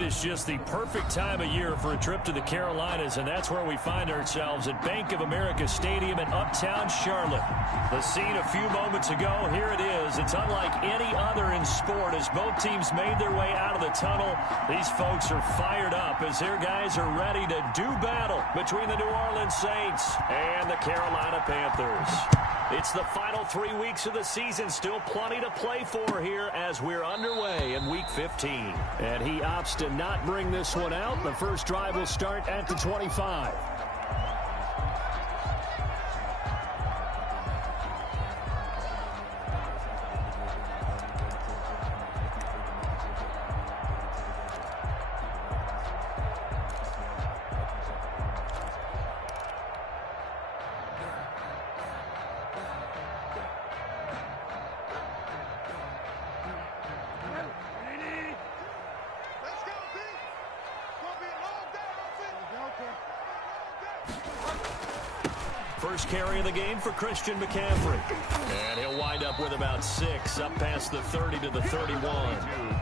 It is just the perfect time of year for a trip to the Carolinas, and that's where we find ourselves at Bank of America Stadium in Uptown Charlotte. The scene a few moments ago, here it is. It's unlike any other in sport as both teams made their way out of the tunnel. These folks are fired up as their guys are ready to do battle between the New Orleans Saints and the Carolina Panthers. It's the final 3 weeks of the season. Still plenty to play for here as we're underway in Week 15. And he opts to not bring this one out. The first drive will start at the 25. First carry of the game for Christian McCaffrey. And he'll wind up with about 6, up past the 30 to the 31.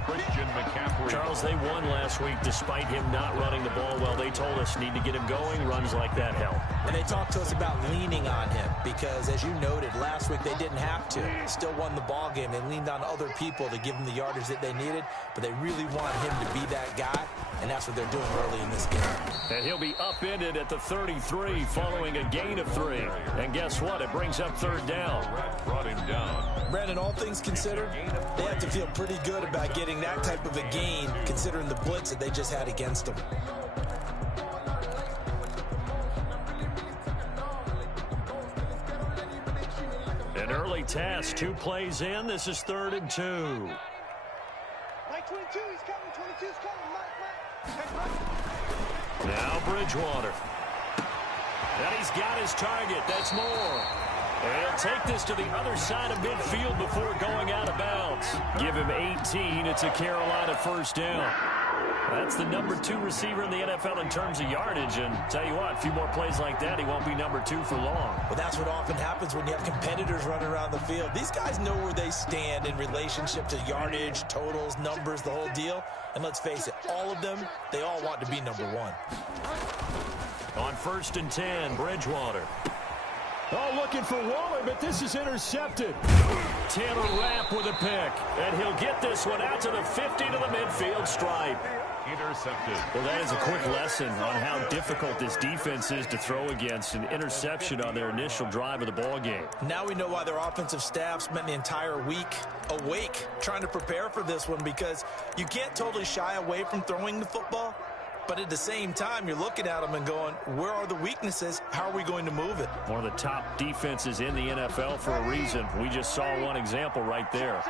Christian McCaffrey. Charles, they won last week despite him not running the ball well. They told us need to get him going. Runs like that help. And they talked to us about leaning on him because, as you noted, last week they didn't have to. Still won the ball game. They leaned on other people to give them the yardage that they needed, but they really want him to be that guy, and that's what they're doing early in this game. And he'll be upended at the 33 following a gain of 3. And guess what? It brings up third down. Brought him down. Brandon, all things considered, they have to feel pretty good about getting that type of a gain considering the blitz that they just had against them. An early task, 2 plays in. This is 3rd and 2. Mike 22, he's coming. 22's coming. Mike. Now Bridgewater. And he's got his target. That's Moore. And he'll take this to the other side of midfield before going out of bounds. Give him 18. It's a Carolina first down. That's the number 2 receiver in the NFL in terms of yardage. And tell you what, a few more plays like that, he won't be number 2 for long. Well, that's what often happens when you have competitors running around the field. These guys know where they stand in relationship to yardage, totals, numbers, the whole deal. And let's face it, all of them, they all want to be number 1. On 1st and 10, Bridgewater. Oh, looking for Waller, but this is intercepted. Taylor Rapp with a pick, and he'll get this one out to the 50 to the midfield stripe. Intercepted. Well, that is a quick lesson on how difficult this defense is to throw against. An interception on their initial drive of the ball game. Now we know why their offensive staff spent the entire week awake trying to prepare for this one, because you can't totally shy away from throwing the football. But at the same time, you're looking at them and going, where are the weaknesses? How are we going to move it? One of the top defenses in the NFL for a reason. We just saw one example right there.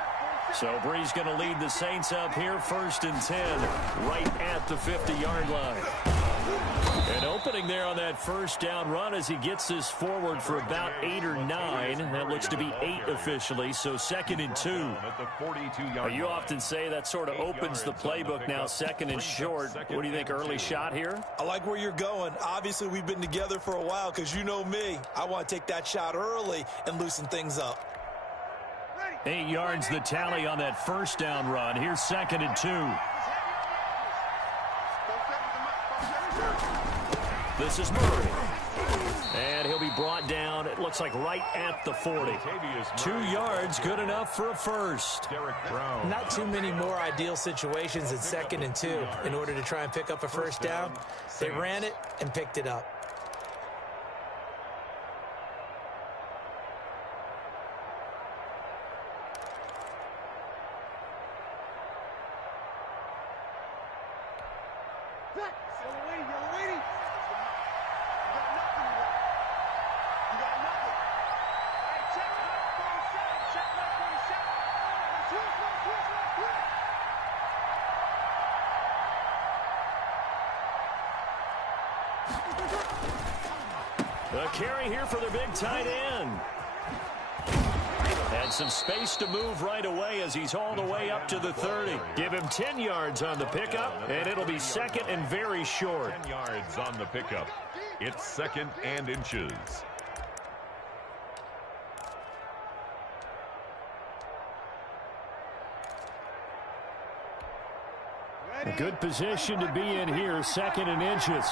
So Bree's going to lead the Saints up here, 1st and 10, right at the 50-yard line. And opening there on that first down run as he gets this forward for about 8 or 9. That looks to be 8 officially, so 2nd and 2. At the 42-yard You often say that sort of opens the playbook now, 2nd and short. What do you think, early shot here? I like where you're going. Obviously, we've been together for a while because you know me. I want to take that shot early and loosen things up. 8 yards the tally on that first down run. Here's 2nd and 2. This is Murray. And he'll be brought down, it looks like right at the 40. 2 yards, good enough for a first. Derek Brown. Not too many more ideal situations at 2nd and 2 in order to try and pick up a first down. They ran it and picked it up. A carry here for the big tight end. And some space to move right away as he's all the way up to the 30. Give him 10 yards on the pickup, and it'll be 2nd and very short. 10 yards on the pickup. It's 2nd and inches. A good position to be in here, 2nd and inches.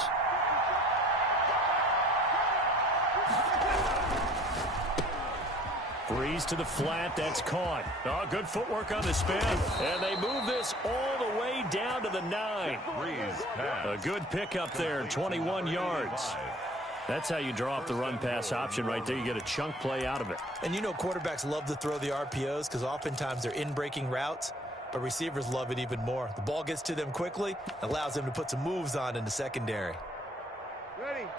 Breeze to the flat, that's caught. Oh, good footwork on the spin. And they move this all the way down to the 9. A good pickup there, 21 yards. That's how you draw up the run-pass option right there. You get a chunk play out of it. And you know quarterbacks love to throw the RPOs because oftentimes they're in-breaking routes, but receivers love it even more. The ball gets to them quickly, allows them to put some moves on in the secondary.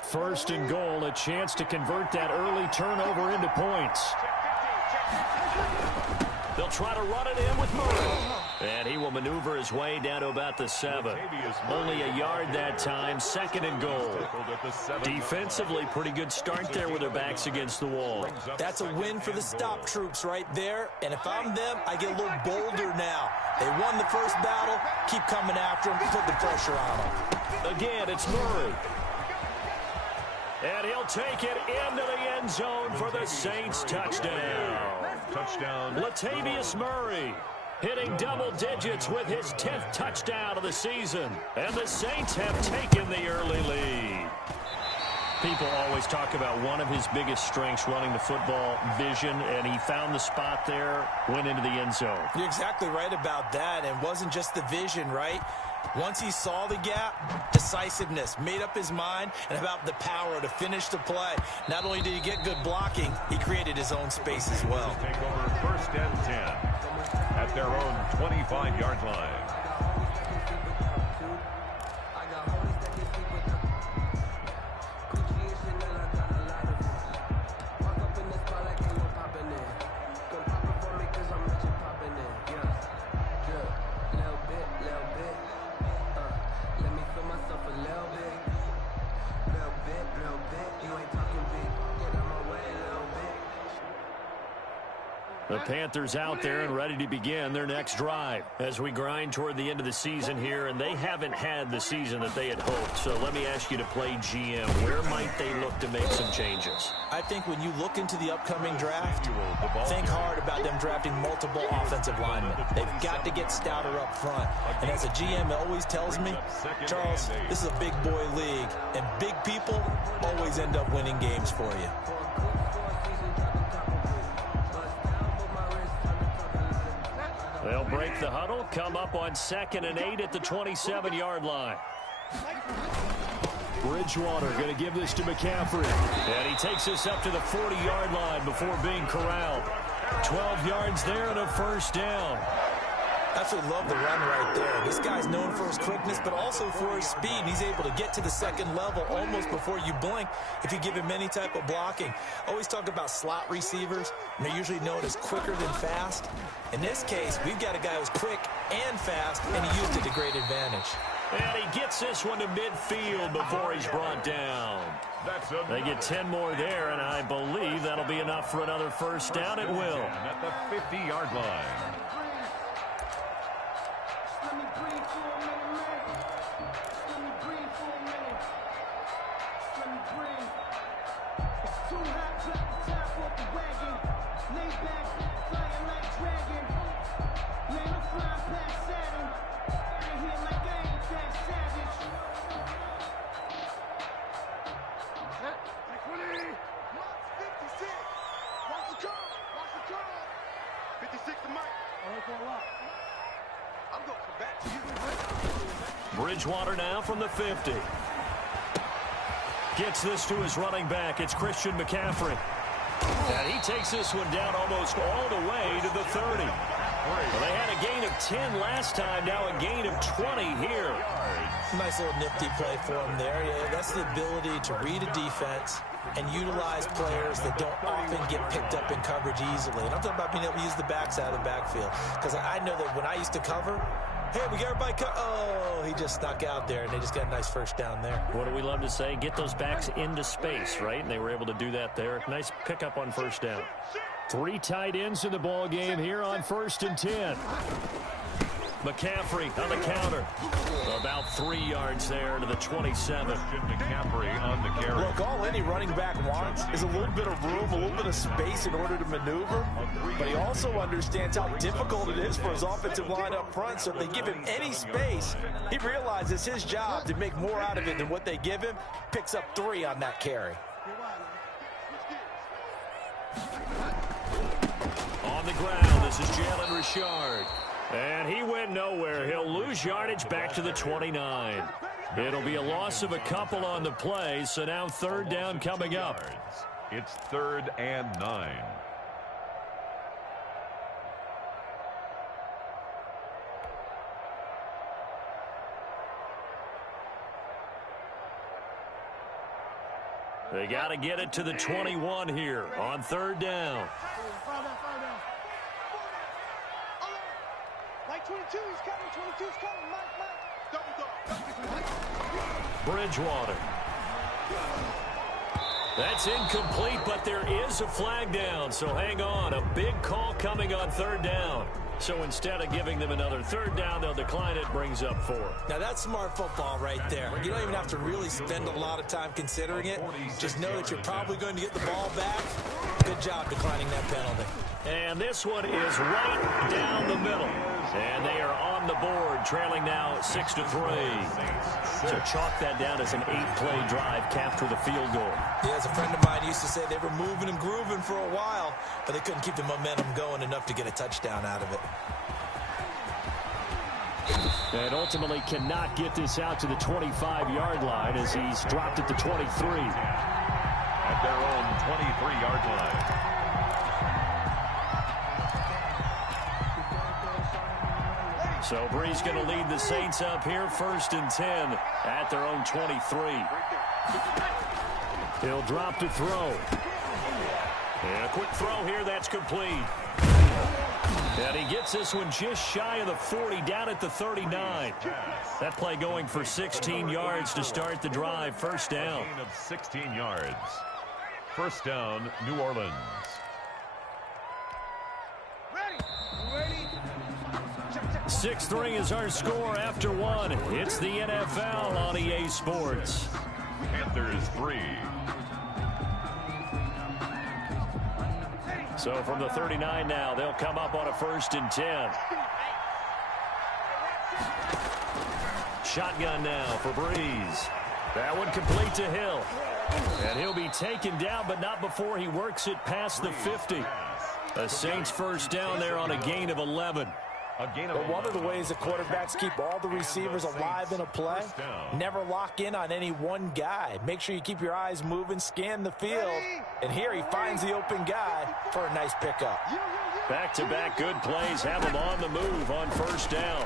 1st and goal, a chance to convert that early turnover into points. They'll try to run it in with Murray. And he will maneuver his way down to about the 7. Only a yard that time, 2nd and goal. Defensively, pretty good start there with their backs against the wall. That's a win for the stop troops right there. And if I'm them, I get a little bolder now. They won the first battle. Keep coming after them. Put the pressure on them. Again, it's Murray. And he'll take it into the end zone for the Saints touchdown. Latavius Murray hitting double digits with his 10th touchdown of the season. And the Saints have taken the early lead. People always talk about one of his biggest strengths running the football, vision, and he found the spot there, went into the end zone. You're exactly right about that, and wasn't just the vision, right? Once he saw the gap, decisiveness, made up his mind, and about the power to finish the play. Not only did he get good blocking, he created his own space as well. Take over 1st and 10 at their own 25-yard line. The Panthers out there and ready to begin their next drive as we grind toward the end of the season here, and they haven't had the season that they had hoped. So let me ask you to play GM. Where might they look to make some changes? I think when you look into the upcoming draft, think hard about them drafting multiple offensive linemen. They've got to get stouter up front. And as a GM, it always tells me, Charles, this is a big boy league, and big people always end up winning games for you. They'll break the huddle, come up on 2nd and 8 at the 27-yard line. Bridgewater going to give this to McCaffrey. And he takes this up to the 40-yard line before being corralled. 12 yards there and a 1st down. Absolutely love the run right there. This guy's known for his quickness, but also for his speed. He's able to get to the 2nd level almost before you blink if you give him any type of blocking. Always talk about slot receivers, and they're usually known as quicker than fast. In this case, we've got a guy who's quick and fast, and he used it to great advantage. And he gets this one to midfield before he's brought down. They get 10 more there, and I believe that'll be enough for another 1st down. It will. At the 50-yard line. Bridgewater now from the 50. Gets this to his running back. It's Christian McCaffrey. And he takes this one down almost all the way to the 30. Well, they had a gain of 10 last time, now a gain of 20 here. Nice little nifty play for him there. Yeah, that's the ability to read a defense and utilize players that don't often get picked up in coverage easily. And I'm talking about being able to use the backside of the backfield. Because I know that when I used to cover, hey, we got everybody oh, he just snuck out there, and they just got a nice 1st down there. What do we love to say? Get those backs into space, right? And they were able to do that there. Nice pickup on 1st down. 3 tight ends in the ball game here on 1st and 10. McCaffrey on the counter. About 3 yards there to the 27. McCaffrey on the carry. Look, all any running back wants is a little bit of room, a little bit of space in order to maneuver, but he also understands how difficult it is for his offensive line up front. So if they give him any space, he realizes his job to make more out of it than what they give him. Picks up 3 on that carry. On the ground, this is Jalen Richard. And he went nowhere. He'll lose yardage back to the 29. It'll be a loss of a couple on the play, so now 3rd down coming up. It's 3rd and 9. They got to get it to the 21 here on 3rd down. Like 22, he's coming. 22's coming. Mike. Bridgewater. That's incomplete, but there is a flag down, so hang on. A big call coming on 3rd down. So instead of giving them another 3rd down, they'll decline it, brings up 4. Now that's smart football right there. You don't even have to really spend a lot of time considering it. Just know that you're probably going to get the ball back. Good job declining that penalty. And this one is right down the middle. And they are on the board, trailing now 6-3. So chalk that down as an 8-play drive capped with a field goal. Yeah, as a friend of mine used to say, they were moving and grooving for a while, but they couldn't keep the momentum going enough to get a touchdown out of it. And ultimately cannot get this out to the 25-yard line as he's dropped at the 23. At their own 23-yard line. So Bree's going to lead the Saints up here, 1st and 10 at their own 23. He'll drop to throw. And a quick throw here, that's complete. And he gets this one just shy of the 40, down at the 39. That play going for 16 yards to start the drive, 1st down. A gain of 16 yards. 1st down, New Orleans. 6-3 is our score after 1. It's the NFL on EA Sports. Panthers 3. So from the 39 now, they'll come up on a 1st and 10. Shotgun now for Breeze. That one complete to Hill. And he'll be taken down, but not before he works it past the 50. A Saints 1st down there on a gain of 11. But one of the ways the quarterbacks keep all the receivers alive in a play, never lock in on any one guy. Make sure you keep your eyes moving, scan the field, and here he finds the open guy for a nice pickup. Back-to-back good plays have him on the move on 1st down.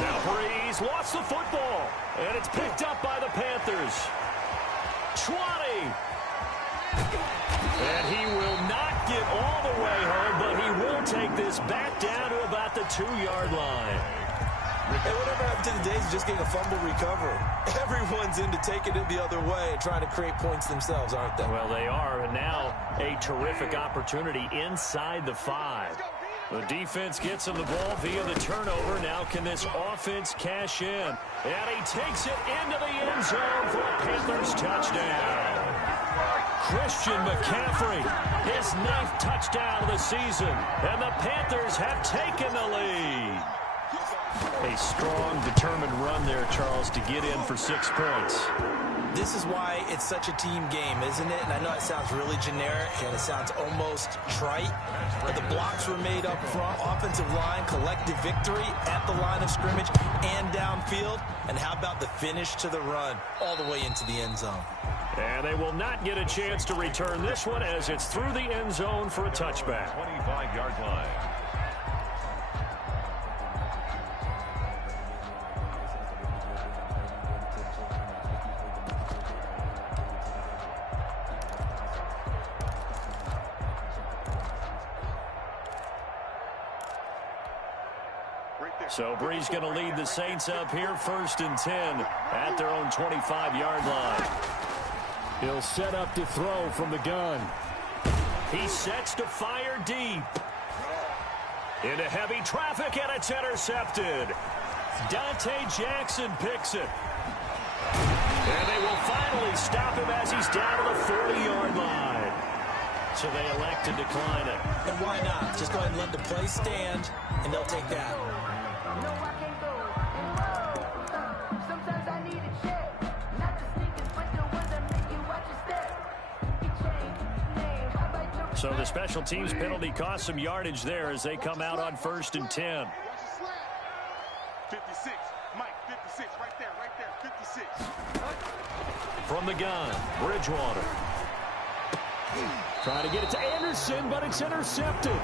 Now Breeze lost the football, and it's picked up by the Panthers. 20. And he will not get all the way home, but he will take this back down to about the 2-yard line. Hey, whatever happened to the days of just getting a fumble recovery? Everyone's into taking it the other way and trying to create points themselves, aren't they? Well, they are, and now a terrific opportunity inside the 5. The defense gets him the ball via the turnover. Now can this offense cash in? And he takes it into the end zone for a Panthers touchdown. Christian McCaffrey, his 9th touchdown of the season, and the Panthers have taken the lead. A strong, determined run there, Charles, to get in for 6 points. This is why it's such a team game, isn't it? And I know it sounds really generic and it sounds almost trite, but the blocks were made up front, offensive line, collective victory at the line of scrimmage and downfield. And how about the finish to the run all the way into the end zone? And they will not get a chance to return this one as it's through the end zone for a touchback. 25-yard line. So Bree's going to lead the Saints up here, 1st and 10 at their own 25-yard line. He'll set up to throw from the gun. He sets to fire deep. Into heavy traffic, and it's intercepted. Dante Jackson picks it. And they will finally stop him as he's down to the 40-yard line. So they elect to decline it. And why not? Just go ahead and let the play stand, and they'll take that. So the special teams penalty cost some yardage there as they come out on 1st and 10. 56, Mike, 56, right there, 56. From the gun, Bridgewater. Trying to get it to Anderson, but it's intercepted.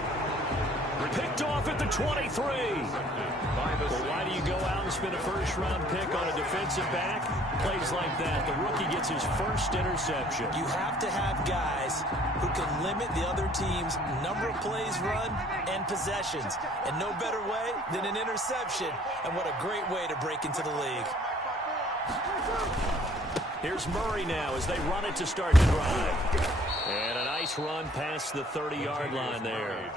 Picked off at the 23. Well, why do you go out and spend a first-round pick on a defensive back? Plays like that. The rookie gets his first interception. You have to have guys who can limit the other team's number of plays run and possessions. And no better way than an interception. And what a great way to break into the league. Here's Murray now as they run it to start the drive. And a nice run past the 30-yard line there.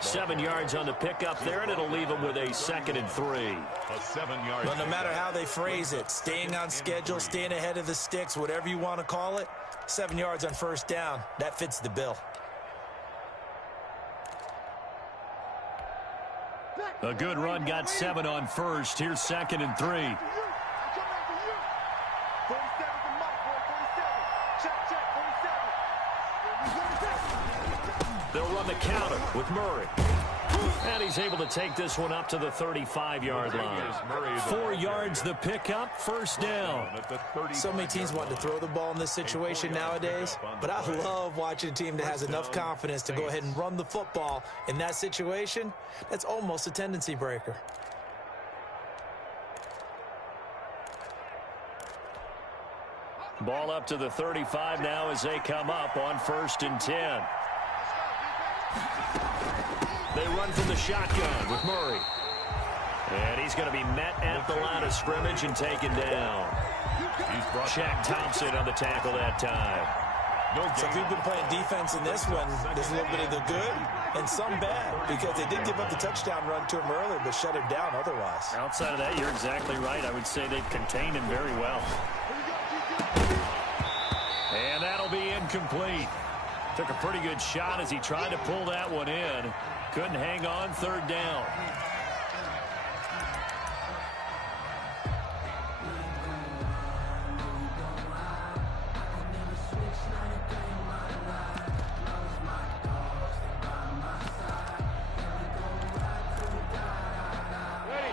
7 yards on the pickup there, and it'll leave them with a 2nd and 3. A 7-yard. But no matter how they phrase it, staying on schedule, staying ahead of the sticks, whatever you want to call it, 7 yards on first down, that fits the bill. A good run got 7 on first. Here's 2nd and 3. They'll run the counter with Murray. And he's able to take this one up to the 35-yard line. 4 yards the pickup, first down. So many teams want to throw the ball in this situation nowadays, but I love watching a team that has enough confidence to go ahead and run the football in that situation. That's almost a tendency breaker. Ball up to the 35 now as they come up on 1st and 10. They run from the shotgun with Murray. And he's going to be met at the line of scrimmage and taken down. Shaq Thompson on the tackle that time. So if you've been playing defense in this one, there's a little bit of the good and some bad, because they did give up the touchdown run to him earlier, but shut him down otherwise. Outside of that, you're exactly right. I would say they've contained him very well. And that'll be incomplete. Took a pretty good shot as he tried to pull that one in. Couldn't hang on, 3rd down.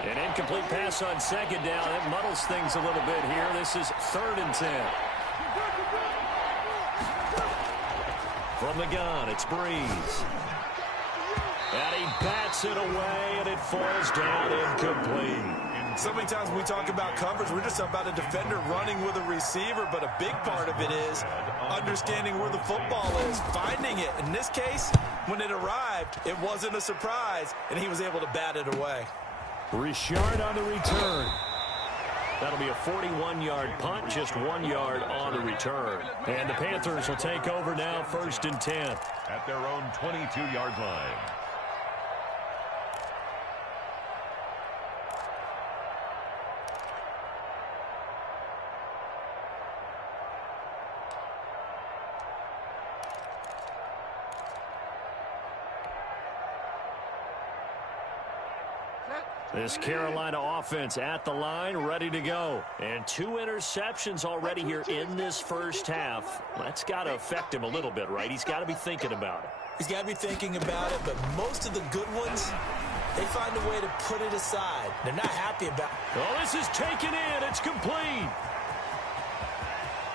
An incomplete pass on 2nd down. It muddles things a little bit here. This is 3rd and 10. From the gun, it's Breeze. And he bats it away, and it falls down incomplete. So many times when we talk about coverage, we're just about a defender running with a receiver, but a big part of it is understanding where the football is, finding it. In this case, when it arrived, it wasn't a surprise, and he was able to bat it away. Richard on the return. That'll be a 41-yard punt, just 1 yard on the return. And the Panthers will take over now, 1st and 10. At their own 22-yard line. This Carolina offense at the line, ready to go. And 2 interceptions already here in this first half. That's got to affect him a little bit, right? He's got to be thinking about it. He's got to be thinking about it, but most of the good ones, they find a way to put it aside. They're not happy about it. Oh, this is taken in. It's complete.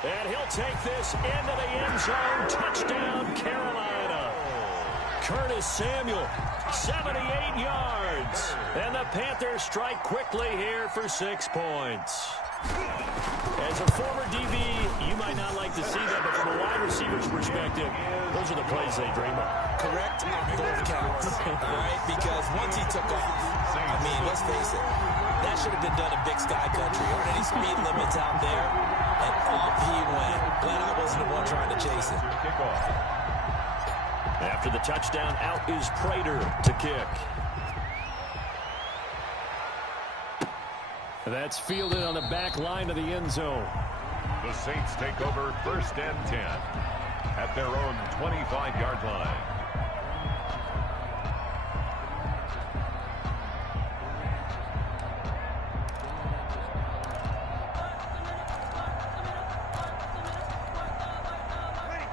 And he'll take this into the end zone. Touchdown, Carolina. Curtis Samuel, 78 yards. And the Panthers strike quickly here for 6 points. As a former DB, you might not like to see that, but from a wide receiver's perspective, those are the plays they dream of. Correct on both counts, all right? Because once he took off, I mean, let's face it, that should have been done in Big Sky Country. Aren't any speed limits out there? And off he went. Glad I wasn't the one trying to chase it. After the touchdown, out is Prater to kick. That's fielded on the back line of the end zone. The Saints take over 1st and 10. at their own 25-yard line.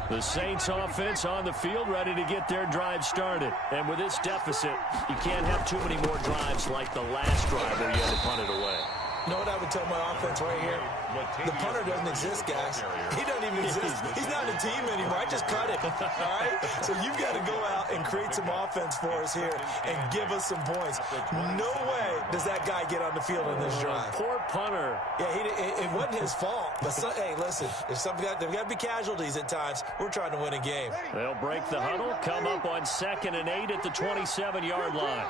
The Saints offense on the field, ready to get their drive started. And with this deficit, you can't have too many more drives like the last drive where you had to punt it away. You know what I would tell my offense right here? The punter doesn't exist, guys. He doesn't even exist. He's not a team anymore. I just cut him. All right? So you've got to go out and create some offense for us here and give us some points. No way does that guy get on the field on this drive. Poor punter. Yeah, it wasn't his fault. But, hey, listen, there's got to be casualties at times. We're trying to win a game. They'll break the huddle, come up on 2nd and 8 at the 27-yard line.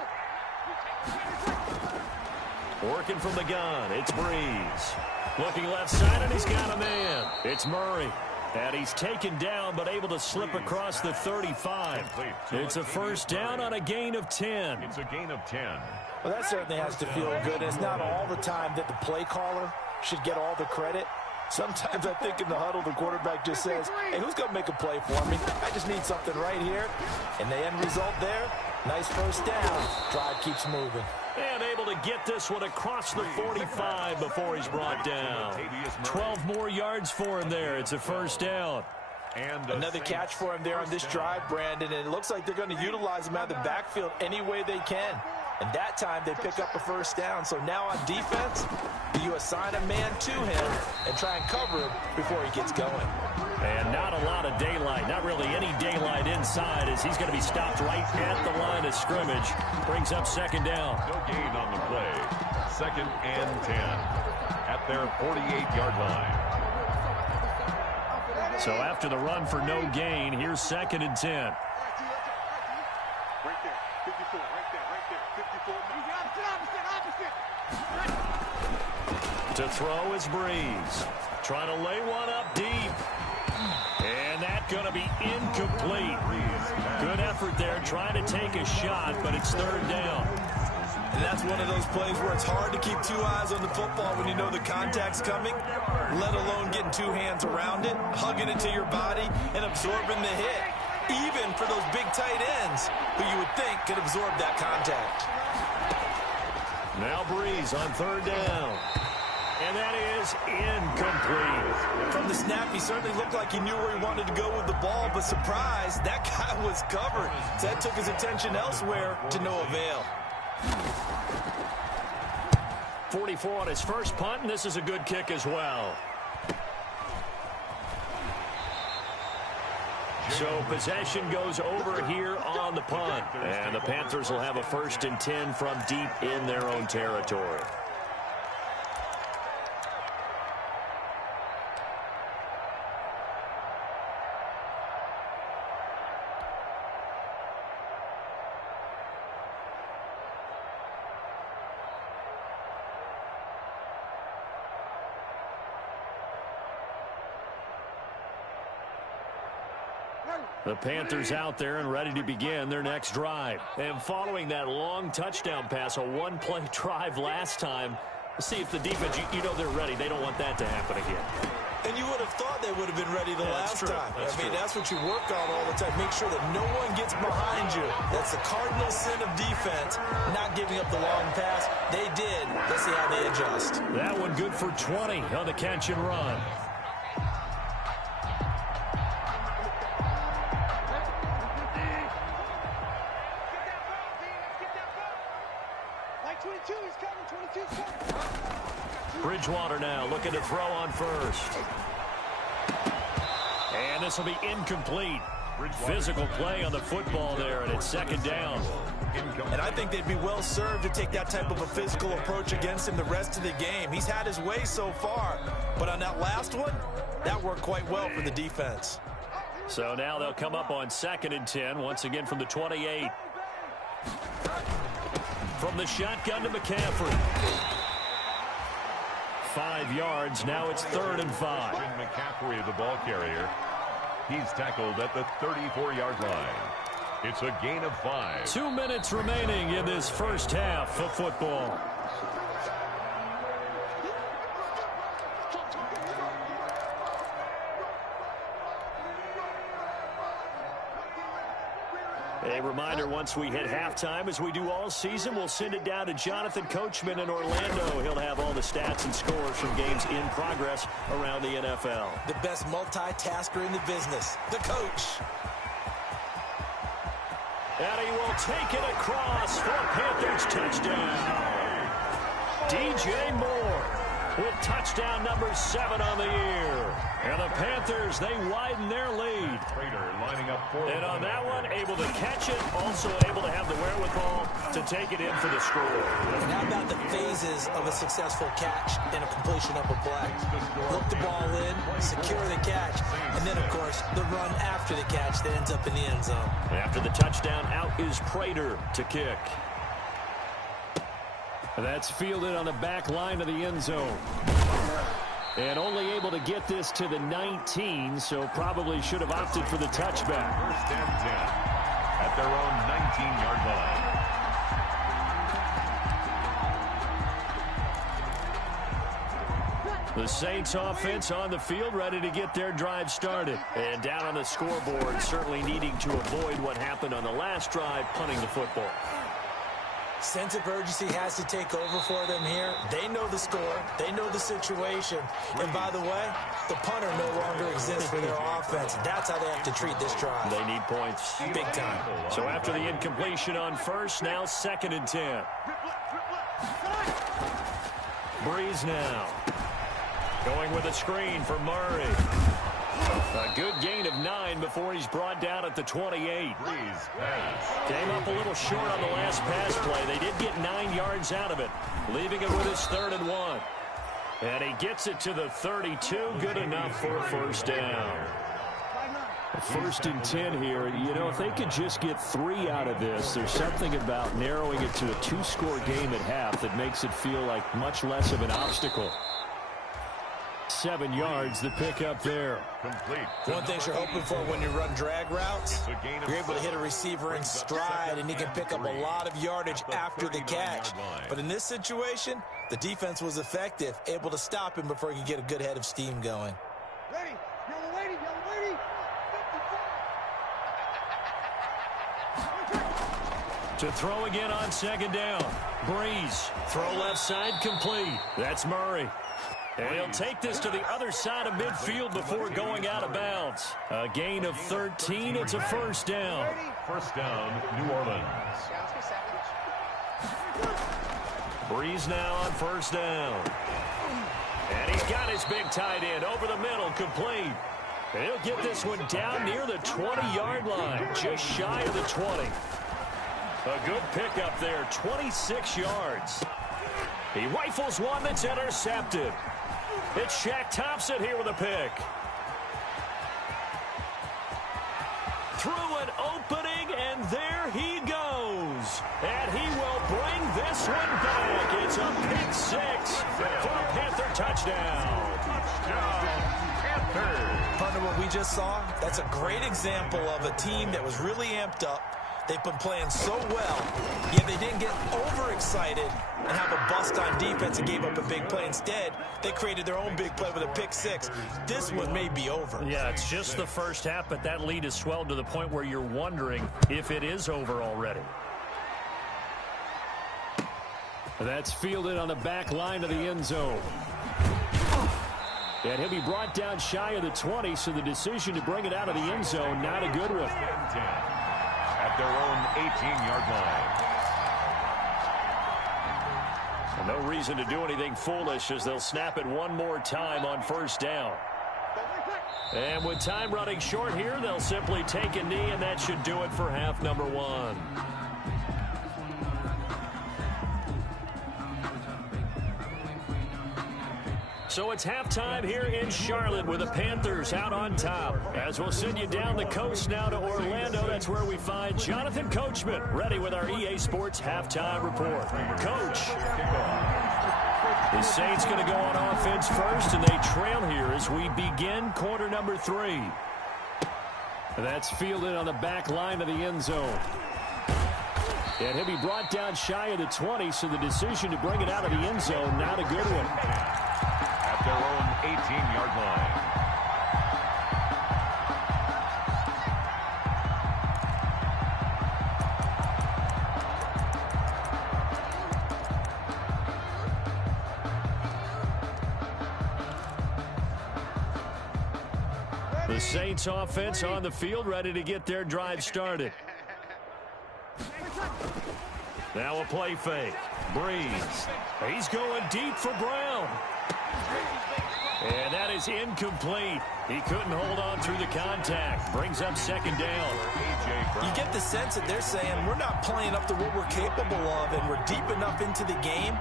Working from the gun, it's Breeze. Looking left side, and he's got a man. It's Murray. And he's taken down, but able to slip across the 35. It's a first down on a gain of 10. It's a gain of 10. Well, that certainly has to feel good. It's not all the time that the play caller should get all the credit. Sometimes I think in the huddle, the quarterback just says, hey, who's going to make a play for me? I just need something right here. And the end result there, nice first down. Drive keeps moving. And able to get this one across the 45 before he's brought down. 12 more yards for him there. It's a first down. And another catch for him there on this drive, Brandon. And it looks like they're going to utilize him out of the backfield any way they can. And that time they pick up a first down. So now on defense, do you assign a man to him and try and cover him before he gets going? And not a lot of daylight, not really any daylight inside, as he's going to be stopped right at the line of scrimmage. Brings up second down. No gain on the play. 2nd and 10 at their 48-yard line. So after the run for no gain, here's 2nd and 10. Right there, 54, right there, 54. Opposite. To throw is Breeze. Trying to lay one up deep. And that's going to be incomplete. Good effort there, trying to take a shot, but it's 3rd down. And that's one of those plays where it's hard to keep 2 eyes on the football when you know the contact's coming, let alone getting 2 hands around it, hugging it to your body, and absorbing the hit, even for those big tight ends who you would think could absorb that contact. Now Breeze on 3rd down. And that is incomplete. From the snap, he certainly looked like he knew where he wanted to go with the ball, but surprise, that guy was covered. So that took his attention elsewhere to no avail. 44 on his first punt, and this is a good kick as well. So possession goes over here on the punt. And the Panthers will have a 1st and 10 from deep in their own territory. The Panthers out there and ready to begin their next drive. And following that long touchdown pass, a one-play drive last time, see if the defense, you know they're ready. They don't want that to happen again. And you would have thought they would have been ready the last time. That's what you work on all the time. Make sure that no one gets behind you. That's the cardinal sin of defense, not giving up the long pass. They did. Let's see how they adjust. That one good for 20 on the catch and run. Bridgewater now looking to throw on first. And this will be incomplete. Physical play on the football there, and it's 2nd down. And I think they'd be well served to take that type of a physical approach against him the rest of the game. He's had his way so far, but on that last one, that worked quite well for the defense. So now they'll come up on 2nd and 10, once again from the 28. From the shotgun to McCaffrey. 5 yards, now it's 3rd and 5. Jim McCaffrey, the ball carrier. He's tackled at the 34-yard line. It's a gain of 5. 2 minutes remaining in this first half of football. A reminder, once we hit halftime, as we do all season, we'll send it down to Jonathan Coachman in Orlando. He'll have all the stats and scores from games in progress around the NFL. The best multitasker in the business, the coach. And he will take it across for Panthers touchdown. DJ Moore with touchdown number 7 on the year. And the Panthers, they widen their lead. Lining up for and on that one, able to catch it, also able to have the wherewithal to take it in for the score. And how about the phases of a successful catch and a completion of a play? Look the ball in, secure the catch, and then, of course, the run after the catch that ends up in the end zone. After the touchdown, out is Prater to kick. That's fielded on the back line of the end zone. And only able to get this to the 19, so probably should have opted for the touchback. First and 10 at their own 19-yard line. The Saints offense on the field, ready to get their drive started. And down on the scoreboard, certainly needing to avoid what happened on the last drive, punting the football. Sense of urgency has to take over for them here. They know the score. They know the situation. And by the way, the punter no longer exists for their offense. That's how they have to treat this drive. They need points. Big time. So after the incompletion on first, now 2nd and 10. Breeze now. Going with a screen for Murray. A good gain of 9 before he's brought down at the 28. Came up a little short on the last pass play. They did get 9 yards out of it, leaving it with his 3rd and 1. And he gets it to the 32. Good enough for a first down. 1st and 10 here. You know, if they could just get 3 out of this, there's something about narrowing it to a 2-score game at half that makes it feel like much less of an obstacle. 7 yards, the pickup there. Complete. One thing you're hoping for when you run drag routes, you're able to hit a receiver in stride, and he can pick up a lot of yardage after the catch. But in this situation, the defense was effective, able to stop him before he could get a good head of steam going. Ready, yellow lady, yellow lady. To throw again on 2nd down. Breeze. Throw left side complete. That's Murray. And he'll take this to the other side of midfield before going out of bounds. A gain of 13. It's a first down. First down, New Orleans. Breeze now on first down. And he's got his big tight end over the middle, complete. And he'll get this one down near the 20-yard line, just shy of the 20. A good pickup there, 26 yards. He rifles one that's intercepted. It's Shaq Thompson here with a pick. Through an opening, and there he goes. And he will bring this one back. It's a pick 6 for a Panther touchdown. Partner, what we just saw, that's a great example of a team that was really amped up. They've been playing so well, yet they didn't get overexcited and have a bust on defense and gave up a big play. Instead, they created their own big play with a pick 6. This one may be over. Yeah, it's just the first half, but that lead has swelled to the point where you're wondering if it is over already. That's fielded on the back line of the end zone. And he'll be brought down shy of the 20, so the decision to bring it out of the end zone, not a good one. At their own 18-yard line. No reason to do anything foolish as they'll snap it one more time on first down. And with time running short here, they'll simply take a knee, and that should do it for half number 1. So it's halftime here in Charlotte with the Panthers out on top. As we'll send you down the coast now to Orlando, that's where we find Jonathan Coachman, ready with our EA Sports halftime report. Coach. The Saints going to go on offense first, and they trail here as we begin quarter number 3. That's fielded on the back line of the end zone. And he'll be brought down shy of the 20, so the decision to bring it out of the end zone, not a good one. At their own 18-yard line. The Saints offense on the field, ready to get their drive started. Now a play fake. Breeze. He's going deep for Brown. And that is incomplete. He couldn't hold on through the contact. Brings up second down. You get the sense that they're saying we're not playing up to what we're capable of, and we're deep enough into the game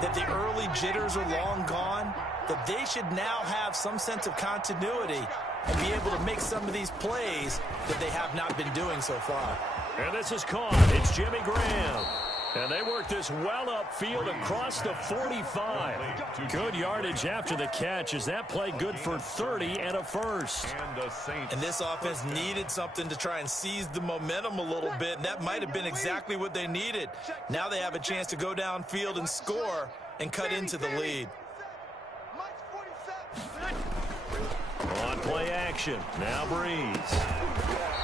that the early jitters are long gone, that they should now have some sense of continuity and be able to make some of these plays that they have not been doing so far. And this is caught. It's Jimmy Graham. And they work this well upfield across the 45. Good yardage after the catch. Is that play good for 30 and a first? And this offense needed something to try and seize the momentum a little bit, and that might have been exactly what they needed. Now they have a chance to go downfield and score and cut into the lead. On play action. Now Breeze.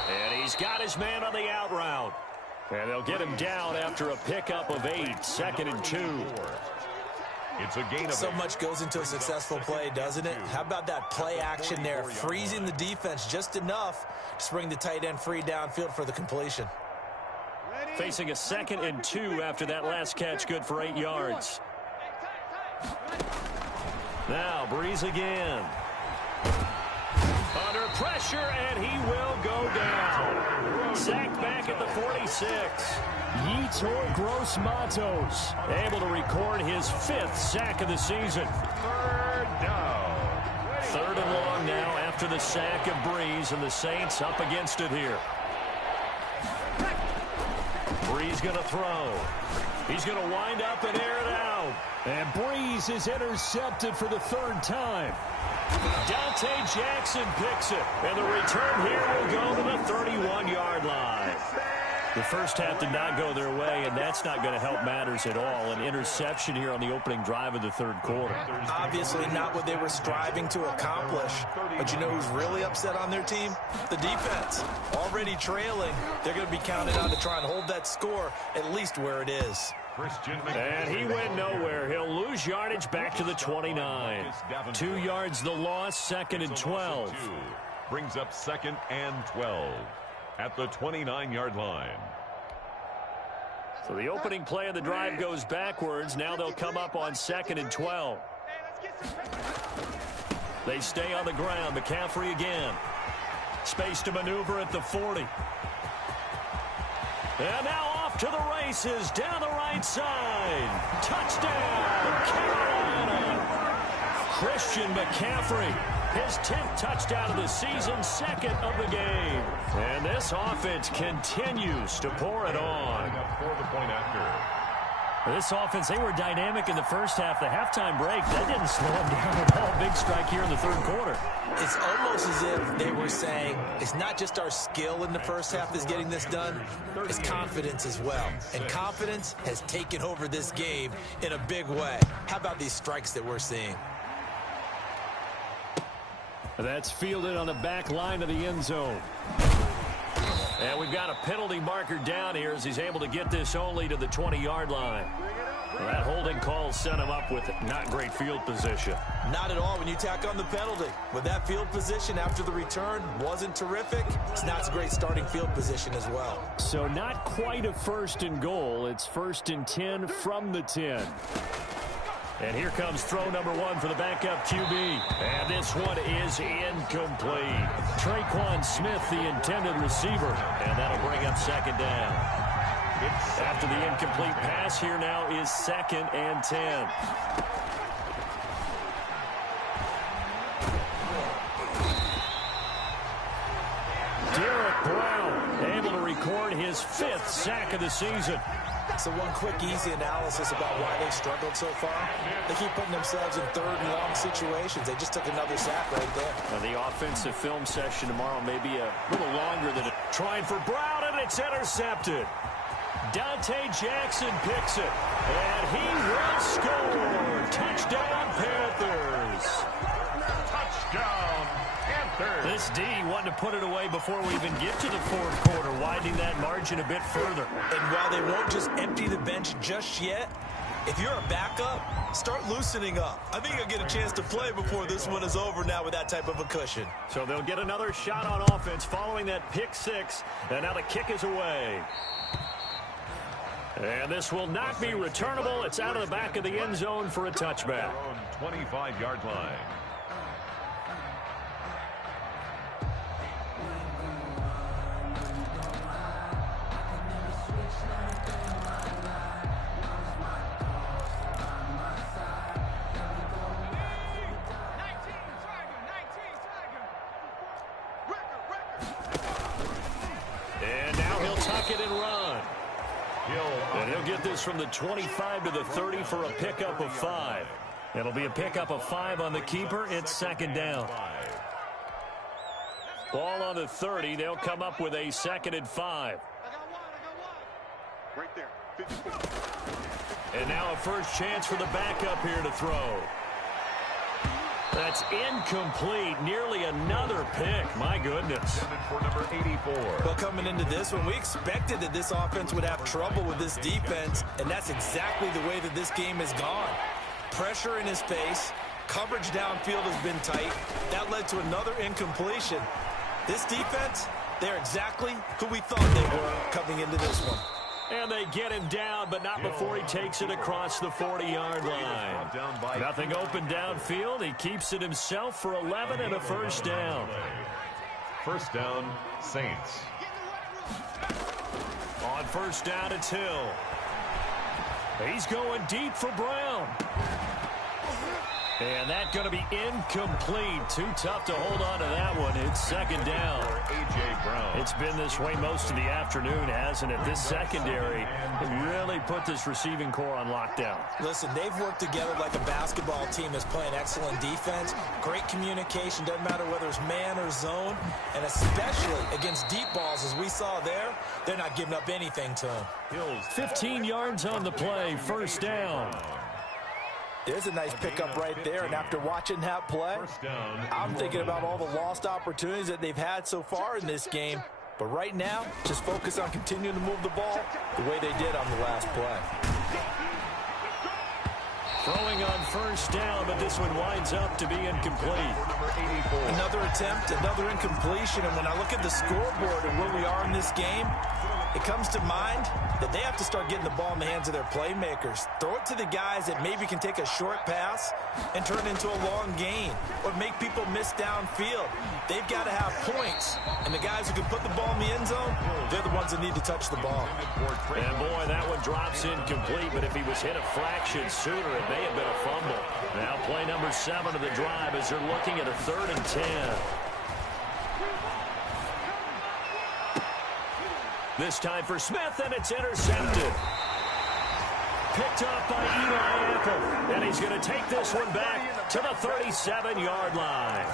And he's got his man on the out route. And they'll get him down after a pickup of 8, 2nd and 2. It's a gain of so much goes into a successful play, doesn't it? How about that play action there, freezing the defense just enough to bring the tight end free downfield for the completion. Facing a 2nd and 2 after that last catch, good for 8 yards. Now Breeze again. Under pressure, and he will go down. Sacked back at the 46. Yetur Gross-Matos able to record his 5th sack of the season. 3rd down. 3rd and long now after the sack of Breeze, and the Saints up against it here. Breeze going to throw. He's going to wind up and air it out. And Breeze is intercepted for the 3rd time. Dante Jackson picks it, and the return here will go to the 31-yard line. The first half did not go their way, and that's not going to help matters at all. An interception here on the opening drive of the 3rd quarter. Obviously not what they were striving to accomplish. But you know who's really upset on their team? The defense. Already trailing, they're going to be counted on to try and hold that score at least where it is. And he went nowhere. He'll lose yardage back to the 29. 2 yards the loss, 2nd and 12. Brings up 2nd and 12 at the 29-yard line. So the opening play of the drive goes backwards. Now they'll come up on 2nd and 12. They stay on the ground. McCaffrey again. Space to maneuver at the 40. And now off to the races, down the right side. Touchdown, Carolina. Christian McCaffrey, his 10th touchdown of the season, 2nd of the game. And this offense continues to pour it on. For the point after. This offense, they were dynamic in the first half. The halftime break, that didn't slow them down at all. Big strike here in the 3rd quarter. It's almost as if they were saying, it's not just our skill in the first half that's getting this done, it's confidence as well. And confidence has taken over this game in a big way. How about these strikes that we're seeing? That's fielded on the back line of the end zone. And we've got a penalty marker down here as he's able to get this only to the 20-yard line. Well, that holding call set him up with not great field position. Not at all when you tack on the penalty. With that field position after the return wasn't terrific, it's not a great starting field position as well. So not quite a 1st and goal. It's 1st and 10 from the 10. And here comes throw number 1 for the backup QB. And this one is incomplete. Traquan Smith, the intended receiver. And that'll bring up 2nd down. After the incomplete pass, here now is 2nd and 10. Derek Brown able to record his 5th sack of the season. So one quick, easy analysis about why they've struggled so far. They keep putting themselves in 3rd and long situations. They just took another sack right there. Now the offensive film session tomorrow may be a little longer than it. Trying for Brown, and it's intercepted. Dante Jackson picks it, and he will score. Touchdown, Panthers. Touchdown, Panthers. This D wanted to put it away before we even get to the 4th quarter, widening that margin a bit further. And while they won't just empty the bench just yet, If you're a backup, start loosening up. I think you'll get a chance to play before this one is over now with that type of a cushion. So they'll get another shot on offense following that pick six. And now the kick is away. And this will not be returnable. It's out of the back of the end zone for a touchback. 25-yard line. And now he'll tuck it and run. And he'll get this from the 25 to the 30 for a pickup of 5. It'll be a pickup of 5 on the keeper. It's second down. Ball on the 30. They'll come up with a 2nd and 5. Right there. 54. And now a first chance for the backup here to throw. That's incomplete. Nearly another pick. My goodness. For number 84. Well, coming into this one, we expected that this offense would have trouble with this defense, and that's exactly the way that this game has gone. Pressure in his face. Coverage downfield has been tight. That led to another incompletion. This defense, they're exactly who we thought they were coming into this one. And they get him down, but not before he takes it across the 40-yard line. Nothing open downfield. He keeps it himself for 11 and a first down. First down, Saints. On first down, it's Hill. He's going deep for Brown. And that's going to be incomplete. Too tough to hold on to that one. It's second down. A.J. Brown. It's been this way most of the afternoon, hasn't it? This secondary really put this receiving core on lockdown. Listen, they've worked together like a basketball team that's playing excellent defense. Great communication. Doesn't matter whether it's man or zone. And especially against deep balls, as we saw there, they're not giving up anything to them. 15 yards on the play. First down. There's a nice pickup right there, and after watching that play, I'm thinking about all the lost opportunities that they've had so far in this game. But right now, just focus on continuing to move the ball the way they did on the last play. Throwing on first down, but this one winds up to be incomplete. Another attempt, another incompletion, and when I look at the scoreboard and where we are in this game, it comes to mind that they have to start getting the ball in the hands of their playmakers. Throw it to the guys that maybe can take a short pass and turn it into a long gain or make people miss downfield. They've got to have points, and the guys who can put the ball in the end zone, they're the ones that need to touch the ball. And boy, that one drops incomplete, but if he was hit a fraction sooner, it may have been a fumble. Now play number 7 of the drive as they're looking at a 3rd and 10. This time for Smith, and it's intercepted. Picked up by Eli Apple, and he's going to take this one back to the 37-yard line.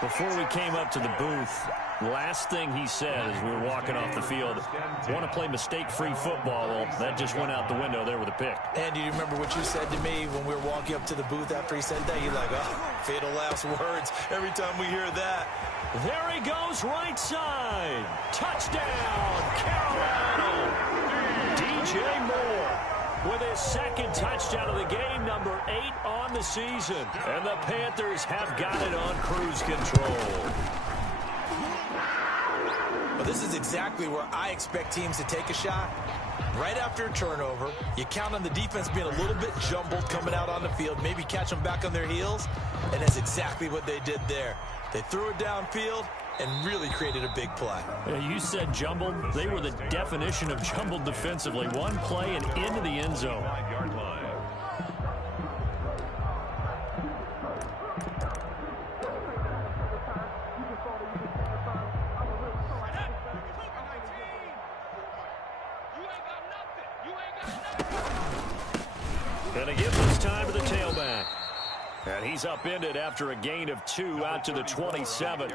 Before we came up to the booth, last thing he said as we were walking off the field, want to play mistake-free football. Well, that just went out the window there with a pick. And do you remember what you said to me when we were walking up to the booth after he said that? You're like, oh, fatal last words every time we hear that. There he goes, right side. Touchdown, Carolina. DJ Moore with his 2nd touchdown of the game, number 8 on the season. And the Panthers have got it on cruise control. Well, this is exactly where I expect teams to take a shot. Right after a turnover, you count on the defense being a little bit jumbled coming out on the field, maybe catch them back on their heels, and that's exactly what they did there. They threw it downfield and really created a big play. You said jumbled. They were the definition of jumbled defensively. One play and into the end zone. 5-yard line. And again this time to the tailback. And he's upended after a gain of 2 out to the 27.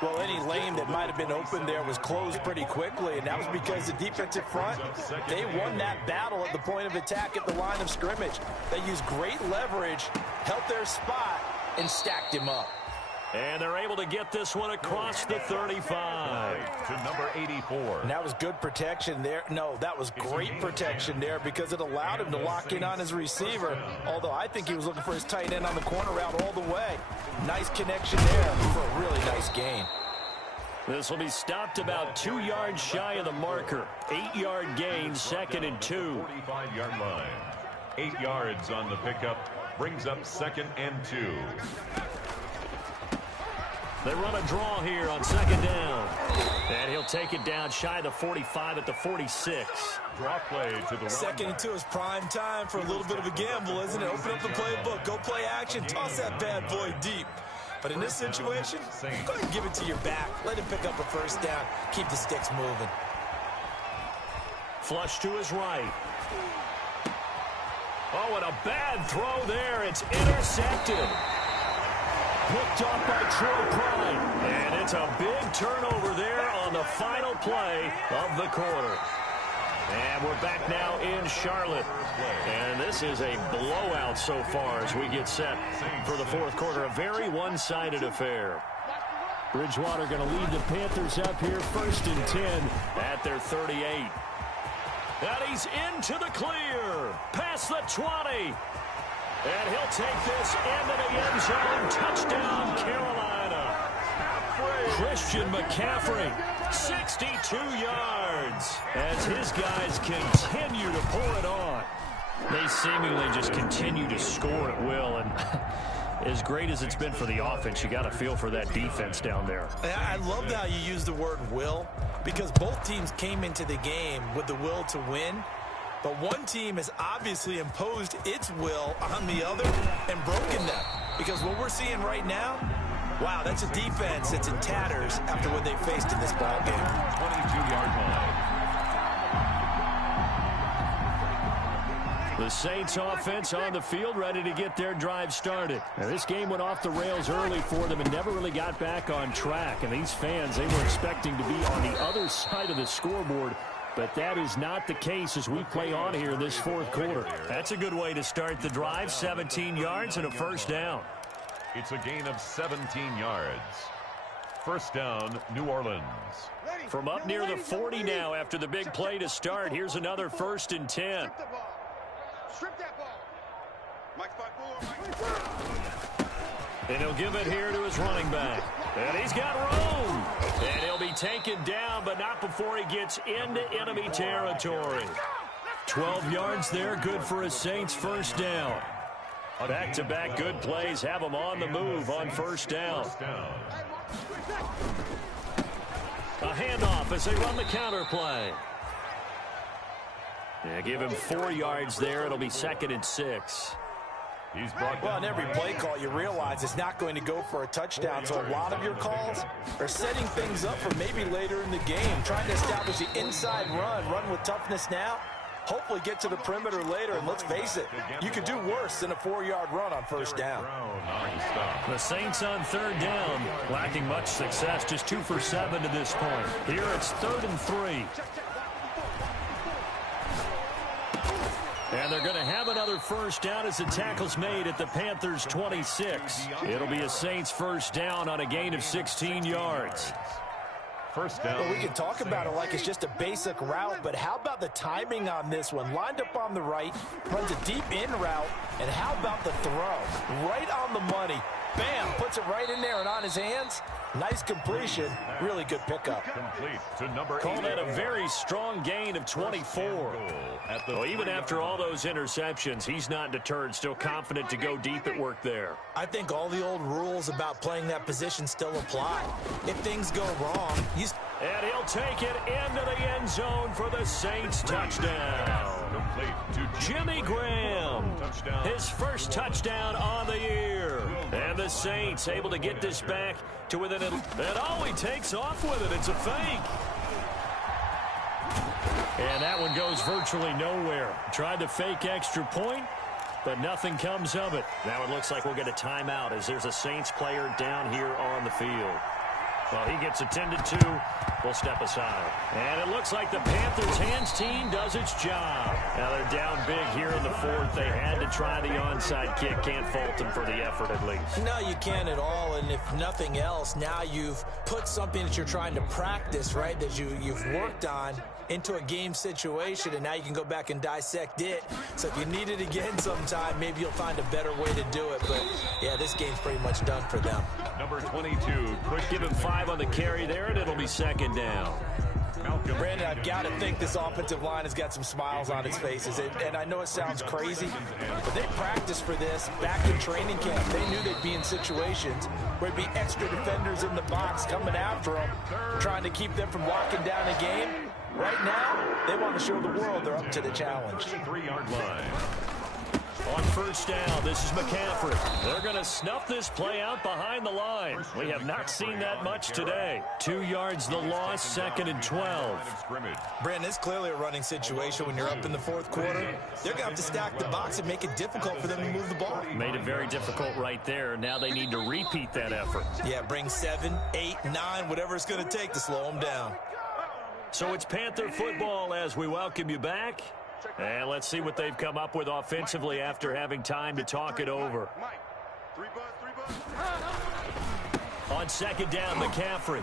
Well, any lane that might have been open there was closed pretty quickly, and that was because the defensive front, they won that battle at the point of attack at the line of scrimmage. They used great leverage, held their spot, and stacked him up. And they're able to get this one across the 35. to number 84. And that was good protection there. No, that was great protection there because it allowed him to lock in on his receiver, although I think he was looking for his tight end on the corner route all the way. Nice connection there for a really nice gain. This will be stopped about 2 yards shy of the marker. 8-yard gain, 2nd and 2. 45-yard line. 8 yards on the pickup. Brings up 2nd and 2. They run a draw here on 2nd down. And he'll take it down shy of the 45 at the 46. Draw play to the 2nd and 2 is prime time for a little bit of a gamble, isn't it? Open up the playbook, go play action, toss that bad boy deep. But in this situation, go ahead and give it to your back. Let him pick up a first down. Keep the sticks moving. Flush to his right. Oh, and a bad throw there. It's intercepted. Picked off by Troy Pride. And it's a big turnover there on the final play of the quarter. And we're back now in Charlotte. And this is a blowout so far as we get set for the fourth quarter. A very one-sided affair. Bridgewater going to lead the Panthers up here 1st and 10 at their 38. And he's into the clear. Past the 20. And he'll take this into the end zone. Touchdown, Carolina. Christian McCaffrey, 62 yards, as his guys continue to pull it on. They seemingly just continue to score at will, and as great as it's been for the offense, you got to feel for that defense down there. I love how you use the word will, because both teams came into the game with the will to win, but one team has obviously imposed its will on the other and broken them, because what we're seeing right now, wow, that's a defense that's in tatters after what they faced in this ball game. 22-yard line. The Saints offense on the field, ready to get their drive started. Now, this game went off the rails early for them and never really got back on track. And these fans, they were expecting to be on the other side of the scoreboard. But that is not the case as we play on here in this fourth quarter. That's a good way to start the drive. 17 yards and a first down. It's a gain of 17 yards. First down, New Orleans. From up near the 40 now after the big play to start. Here's another 1st and 10. Strip that ball. Mike spot forward. And he'll give it here to his running back. And he's got room. And he'll be taken down, but not before he gets into enemy territory. 12 yards there, good for a Saints first down. Back-to-back good plays have them on the move on first down. A handoff as they run the counter play. Yeah, give him 4 yards there. It'll be 2nd and 6. He's brought well, in every play call, you realize it's not going to go for a touchdown. So a lot of your calls are setting things up for maybe later in the game, trying to establish the inside run with toughness now. Hopefully get to the perimeter later, and let's face it, you could do worse than a 4-yard run on first down. The Saints on 3rd down, lacking much success, just 2 for 7 to this point. Here it's 3rd and 3. And they're going to have another first down as the tackle's made at the Panthers' 26. It'll be a Saints first down on a gain of 16 yards. First down. Well, we can talk about it like it's just a basic route, but how about the timing on this one? Lined up on the right, runs a deep in route, and how about the throw? Right on the money. Bam, puts it right in there and on his hands. Nice completion. Really good pickup. Complete to number 8. Call that a very strong gain of 24. Well, even after all those interceptions, he's not deterred, still confident to go deep at work there. I think all the old rules about playing that position still apply. If things go wrong, and he'll take it into the end zone for the Saints touchdown. Complete to Jimmy Graham, his first touchdown on the year. And the Saints able to get this back to within it. And oh, he takes off with it. It's a fake. And that one goes virtually nowhere. Tried to fake extra point, but nothing comes of it. Now it looks like we'll get a timeout as there's a Saints player down here on the field. Well, he gets attended to will step aside. And it looks like the Panthers' hands team does its job. Now they're down big here in the fourth. They had to try the onside kick. Can't fault them for the effort at least. No, you can't at all. And if nothing else, now you've put something that you're trying to practice, right, that you've worked on into a game situation, and now you can go back and dissect it. So if you need it again sometime, maybe you'll find a better way to do it. But, yeah, this game's pretty much done for them. Number 22. Give him 5 on the carry there, and it'll be second down. Brandon, I've got to think this offensive line has got some smiles on its faces. And I know it sounds crazy, but they practiced for this back in training camp. They knew they'd be in situations where there'd be extra defenders in the box coming after them, trying to keep them from locking down a game. Right now, they want to show the world they're up to the challenge. 3-yard line. On first down, this is McCaffrey. They're going to snuff this play out behind the line. We have not seen that much today. 2 yards the loss, 2nd and 12. Brandon, it's clearly a running situation when you're up in the fourth quarter. They're going to have to stack the box and make it difficult for them to move the ball. Made it very difficult right there. Now they need to repeat that effort. Yeah, bring 7, 8, 9, whatever it's going to take to slow them down. So it's Panther football as we welcome you back. And let's see what they've come up with offensively after having time to talk it over. On second down, McCaffrey.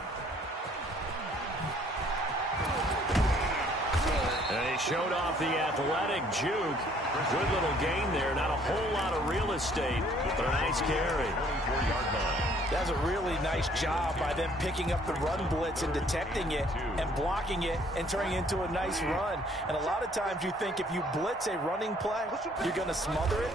And he showed off the athletic juke. Good little gain there. Not a whole lot of real estate, but a nice carry. 24-yard line. That's a really nice job by them picking up the run blitz and detecting it and blocking it and turning it into a nice run. And a lot of times you think if you blitz a running play, you're going to smother it.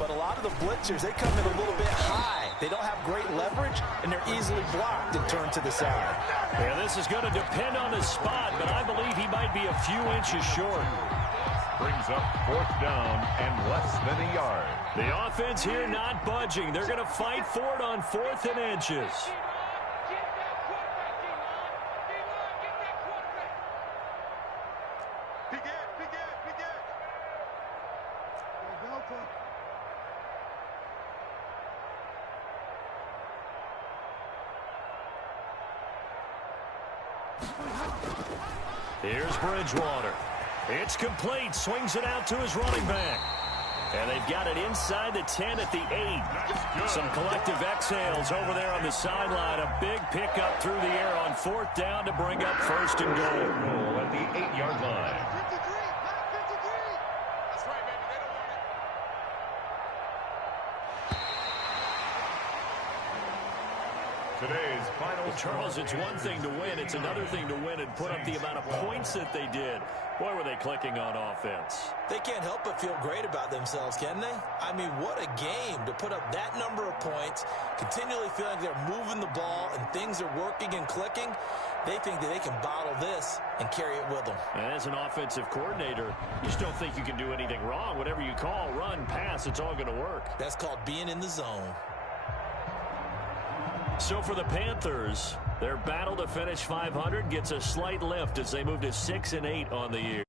But a lot of the blitzers, they come in a little bit high. They don't have great leverage, and they're easily blocked and turned to the side. Yeah, this is going to depend on his spot, but I believe he might be a few inches short. Brings up 4th down and less than a yard. The offense here not budging. They're going to fight for it on 4th and inches. Here's Bridgewater. It's complete. Swings it out to his running back. And they've got it inside the 10 at the 8. Some collective exhales over there on the sideline. A big pickup through the air on 4th down to bring up 1st and goal. At the 8-yard line. Today's final. Charles, it's one thing to win. It's another thing to win and put up the amount of points that they did. Boy, were they clicking on offense. They can't help but feel great about themselves, can they? I mean, what a game to put up that number of points, continually feeling they're moving the ball and things are working and clicking. They think that they can bottle this and carry it with them. And as an offensive coordinator, you just don't think you can do anything wrong. Whatever you call, run, pass, it's all going to work. That's called being in the zone. So for the Panthers, their battle to finish 500 gets a slight lift as they move to 6-8 on the year.